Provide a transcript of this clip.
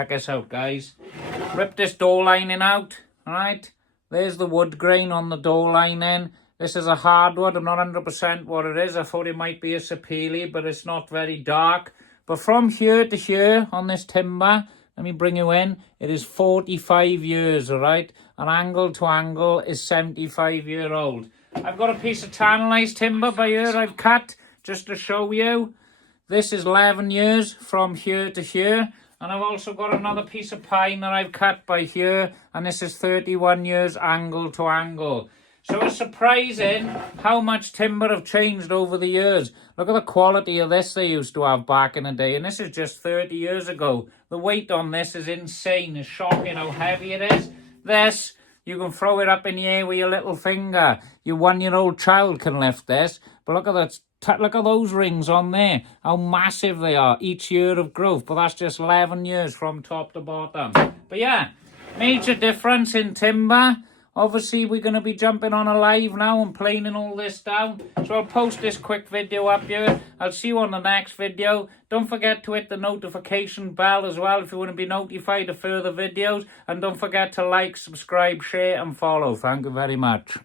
Check this out, guys. Rip this door lining out, alright? There's the wood grain on the door lining. This is a hardwood. I'm not 100% what it is. I thought it might be a sapele, but it's not very dark. But from here to here on this timber, let me bring you in, it is 45 years, alright? And angle to angle is 75-year-old. I've got a piece of tannalized timber by here I've cut just to show you. This is 11 years from here to here. And I've also got another piece of pine that I've cut by here. And this is 31 years angle to angle. So it's surprising how much timber have changed over the years. Look at the quality of this they used to have back in the day. And this is just 30 years ago. The weight on this is insane. It's shocking how heavy it is. This, you can throw it up in the air with your little finger. Your 1-year-old child can lift this. But look at that. Look at those rings on there, how massive they are each year of growth. But that's just 11 years from top to bottom. But yeah, major difference in timber. Obviously, we're going to be jumping on a live now and planing all this down. So I'll post this quick video up here. I'll see you on the next video. Don't forget to hit the notification bell as well if you want to be notified of further videos. And don't forget to like, subscribe, share and follow. Thank you very much.